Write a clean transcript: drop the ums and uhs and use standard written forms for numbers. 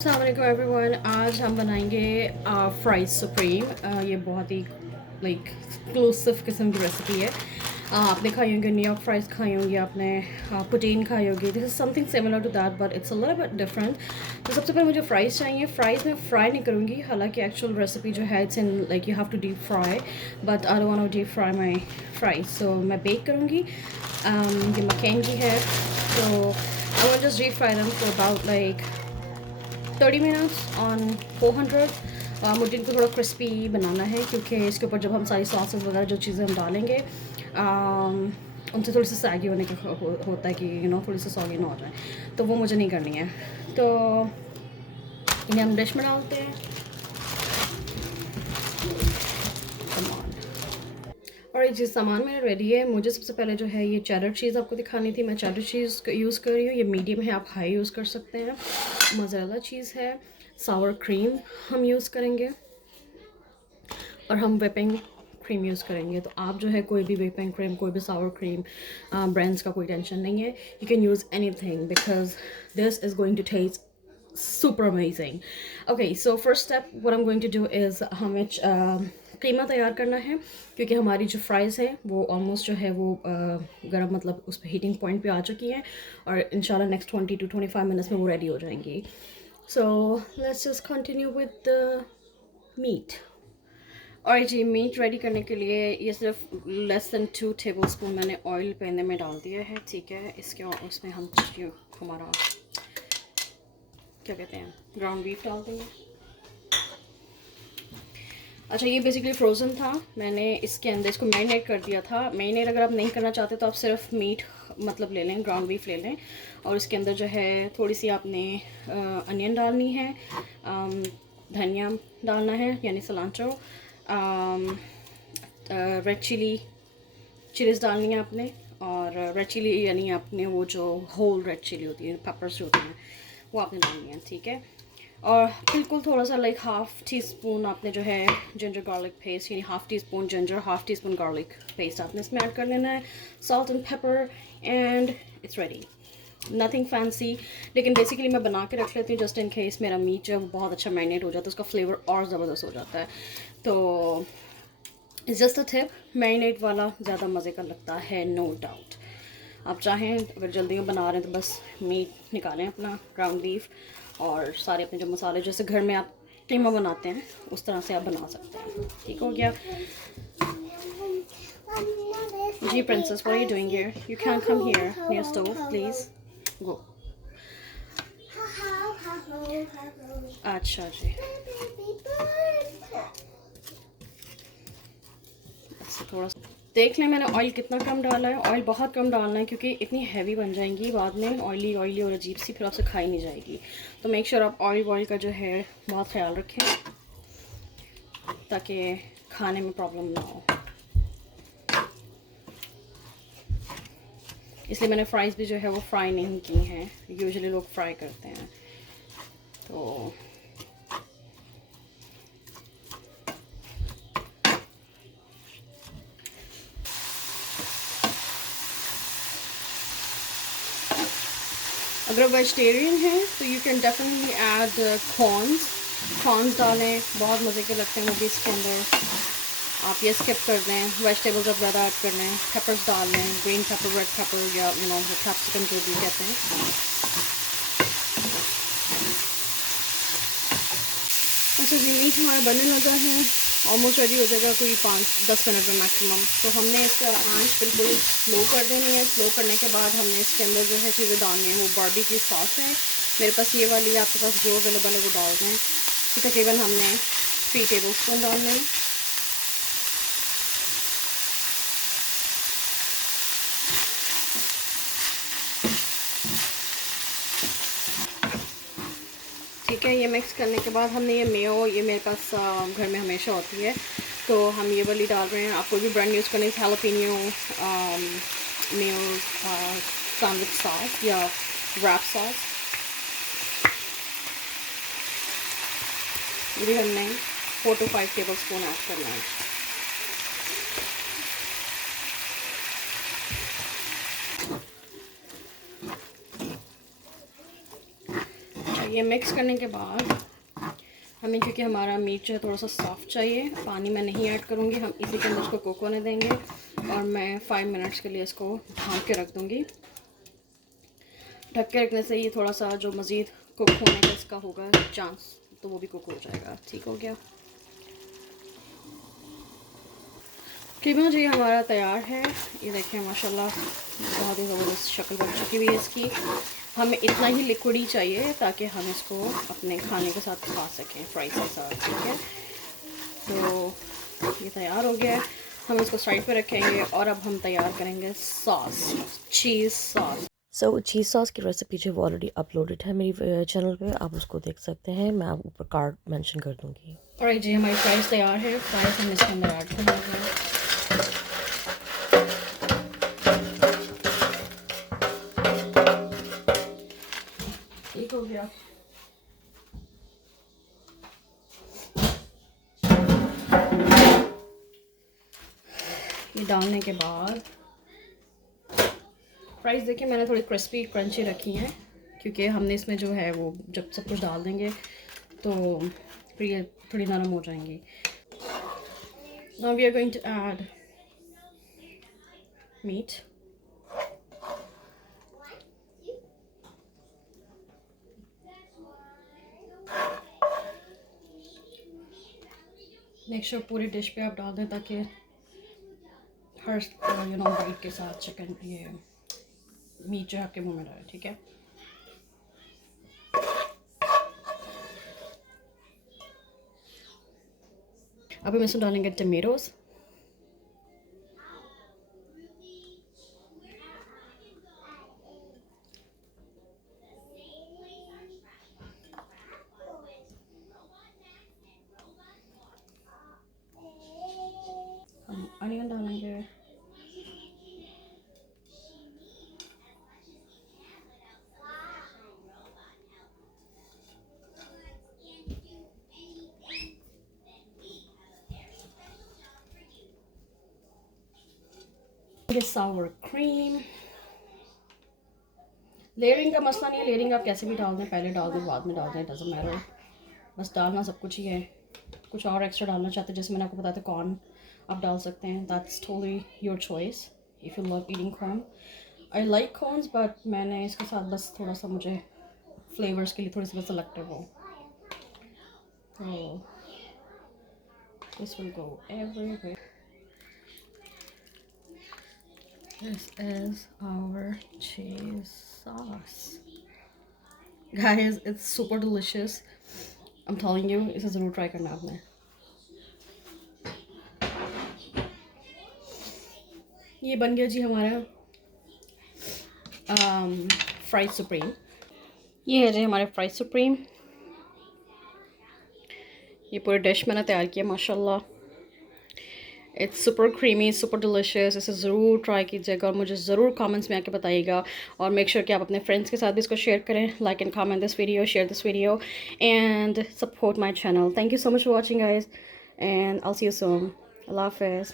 अस्सलाम वालेकुम एवरीवन। आज हम बनाएंगे फ्राइज सुप्रीम। ये बहुत ही लाइक एक्सक्लूसिव किस्म की रेसिपी है। आपने खाई होंगी न्यूयॉर्क फ्राइज खाई होंगी, आपने पुटीन खाई होगी। This is something similar to that but it's a little bit different. तो सबसे पहले मुझे फ़्राइज़ चाहिए। फ़्राइज़ मैं फ्राई नहीं करूँगी, हालांकि एक्चुअल रेसिपी जो है it's in like you have to deep fry, but I don't want to deep fry my fries. So मैं बेक करूँगी। ये मकैन की है, तो I want just deep fry them for about like 30 minutes on 400। मुझे इनको थोड़ा crispy बनाना है, क्योंकि इसके ऊपर जब हम सारी सॉसेस वगैरह जो चीज़ें हम डालेंगे उनसे थोड़ी सी सैगी होने का होता है कि थोड़ी सी सॉगी ना हो जाए, तो वो मुझे नहीं करनी है। तो इन्हें हम डिश में डालते हैं। और ये चीज़ सामान मेरा रेडी है। मुझे सबसे पहले जो है ये चेडर चीज़ आपको दिखानी थी। मैं चेडर चीज़ यूज़ कर रही हूँ। ये मीडियम है, आप हाई यूज़ कर सकते हैं। मोज़रेला चीज़ है। सावर क्रीम हम यूज़ करेंगे, और हम व्हिपिंग क्रीम यूज़ करेंगे। तो आप जो है कोई भी व्हिपिंग क्रीम, कोई भी सावर क्रीम, ब्रांड्स का कोई टेंशन नहीं है। You can use anything because this is going to test super amazing. Okay, so first step what I'm going to do is हमें कीमा तैयार करना है, क्योंकि हमारी जो फ्राइज़ हैं वो ऑलमोस्ट जो है वो गर्म, मतलब उस पर हीटिंग पॉइंट पे आ चुकी हैं, और इंशाल्लाह नेक्स्ट 20 to 25 मिनट्स में वो रेडी हो जाएंगी। So let's just continue with the meat. और जी, मीट रेडी करने के लिए ये सिर्फ लेस दैन 2 टेबल स्पून मैंने ऑयल पैन में डाल दिया है, ठीक है। इसके उसमें हम हमारा क्या कहते हैं ग्राउंड बीफ डाल देंगे। अच्छा, ये बेसिकली फ्रोज़न था, मैंने इसके अंदर इसको मैरिनेट कर दिया था। मैरिनेट अगर आप नहीं करना चाहते तो आप सिर्फ मीट मतलब ले लें, ग्राउंड बीफ ले लें, और इसके अंदर जो है थोड़ी सी आपने अनियन डालनी है, धनिया डालना है यानी सलांचो, रेड चिलीज़ डालनी है आपने, और रेड चिली यानी आपने वो जो होल रेड चिली होती है, पेपर्स जो होती हैं वो आपने डालनी है, ठीक है। और बिल्कुल थोड़ा सा लाइक हाफ़ टी स्पून आपने जो है जिंजर गार्लिक पेस्ट, यानी half tea spoon ginger, half tea spoon garlic paste आपने इसमें ऐड कर लेना है। Salt and paper and it's ready. Nothing fancy, लेकिन बेसिकली मैं बना के रख लेती हूँ जस्ट इन केस मेरा मीट जब बहुत अच्छा मैरिनेट हो जाता है, उसका फ्लेवर और ज़बरदस्त हो जाता है। तो it's just a tip, marinate वाला ज़्यादा मज़े का लगता है, नो डाउट। आप चाहें अगर जल्दी में बना रहे हैं तो बस मीट निकालें अपना, ग्राउंड बीफ, और सारे अपने जो मसाले जैसे घर में आप कीमा बनाते हैं उस तरह से आप बना सकते हैं। ठीक हो गया जी। Princess, what are you doing here? You can come here near stove please, go. अच्छा जी, थोड़ा सा देख लें मैंने ऑयल कितना कम डाला है। ऑयल बहुत कम डालना है, क्योंकि इतनी हैवी बन जाएंगी बाद में, ऑयली ऑयली और अजीब सी, फिर आपसे खाई नहीं जाएगी। तो मेक श्योर आप ऑयल का जो है बहुत ख्याल रखें, ताकि खाने में प्रॉब्लम ना हो। इसलिए मैंने फ्राइज़ भी जो है वो फ्राई नहीं की हैं, यूजुअली लोग फ्राई करते हैं। तो अगर वेजिटेरियन हैं तो you can definitely add corns डालें, बहुत मज़े के लगते हैं वो भी इसके अंदर। आप ये स्किप कर दें, वेजिटेबल्स आप ज़्यादा ऐड कर लें, पेपर्स डाल लें, ग्रीन पेपर, रेड पेपर, या कैप्सिकम जो भी कहते हैं। अच्छा जी, मीट हमारा बनने लगा है, ऑलमोस्ट रेडी हो जाएगा कोई 5-10 मिनट में मैक्सिमम। तो हमने इसका आंच बिल्कुल स्लो कर देनी है। स्लो करने के बाद हमने इसके अंदर जो है चीज़ें डालनी है, वो बारबेक्यू सॉस है मेरे पास ये वाली, आपके पास जो अवेलेबल है वो डाल दें। तकरीबन हमने 3 टेबल स्पून डालने हैं। ठीक है, ये मिक्स करने के बाद हमने ये मेयो, ये मेरे पास घर में हमेशा होती है, तो हम ये वाली डाल रहे हैं। आप कोई भी ब्रांड यूज़ करने, हैलोपिनो मेयो सैंडविच सॉस या रैप सॉस, ये भी हमने 4 to 5 टेबल स्पून ऐड करना है। ये मिक्स करने के बाद हमें, क्योंकि हमारा मीट जो है थोड़ा सा सॉफ्ट चाहिए, पानी मैं नहीं ऐड करूँगी, हम इसी के अंदर इसको कुक होने देंगे और मैं 5 मिनट्स के लिए इसको ढक के रख दूँगी। ढक के रखने से ये थोड़ा सा जो मज़ीद कुक होने का इसका होगा चांस, तो वो भी कुक हो जाएगा। ठीक हो गया। कीमा जी हमारा तैयार है। ये देखें माशाल्लाह बहुत ही ज़बरदस्त शक्ल बन चुकी हुई है इसकी। हमें इतना ही लिक्विड ही चाहिए ताकि हम इसको अपने खाने के साथ खा सकें, फ्राइज के साथ। ठीक है, तो ये तैयार हो गया है। हम इसको साइड पे रखेंगे और अब हम तैयार करेंगे सॉस, चीज़ सॉस। चीज़ सॉस की रेसिपी जो वो ऑलरेडी अपलोडेड है मेरी चैनल पे, आप उसको देख सकते हैं। मैं आप ऊपर कार्ड मेंशन कर दूँगी। और जी हमारी फ्राइज़ तैयार है। फ्राइज़ हम इसके अंदर ऐड कर देंगे। ठीक हो गया। ये डालने के बाद फ्राइज़ देखिए मैंने थोड़ी क्रिस्पी क्रंची रखी हैं, क्योंकि हमने इसमें जो है वो जब सब कुछ डाल देंगे तो फिर ये थोड़ी नरम हो जाएंगी। Now we are going to add meat. Make sure पूरी डिश पे आप डाल दें ताकि हर बाइट के साथ चिकन ये मीट जो आपके मुंह में रहे। ठीक है, अब हम इसमें डालेंगे टमेटोज। हम अनियन डालेंगे। सावर क्रीम। लेयरिंग का मसला नहीं है, लेयरिंग आप कैसे भी डाल दें, पहले डाल दें बाद में डाल दें, डजंट मैटर, बस डालना सब कुछ ही है। कुछ और एक्स्ट्रा डालना चाहते हैं जैसे मैंने आपको बताया था कॉर्न आप डाल सकते हैं, that's totally your choice if you love eating corn. I like corns but मैंने इसके साथ बस थोड़ा सा मुझे फ्लेवर्स के लिए थोड़ी सी बस सेलेक्टिव हो, तो this will go everywhere. This is our cheese sauce. Guys, it's super delicious. I'm telling you, इसे ज़रूर ट्राई करना आपने। ये बन गया जी हमारा फ्राइड सुप्रीम। ये है जी हमारे फ्राइड सुप्रीम। ये पूरी डिश मैंने तैयार किया माशाल्लाह। It's super creamy, super delicious. इसे ज़रूर ट्राई कीजिएगा और मुझे ज़रूर कमेंट्स में आके बताइएगा। और मेक श्योर कि आप अपने फ्रेंड्स के साथ भी इसको शेयर करें। Like and comment this video, share this video and support my channel. Thank you so much for watching guys and I will see you soon. अल्लाह हाफिज़।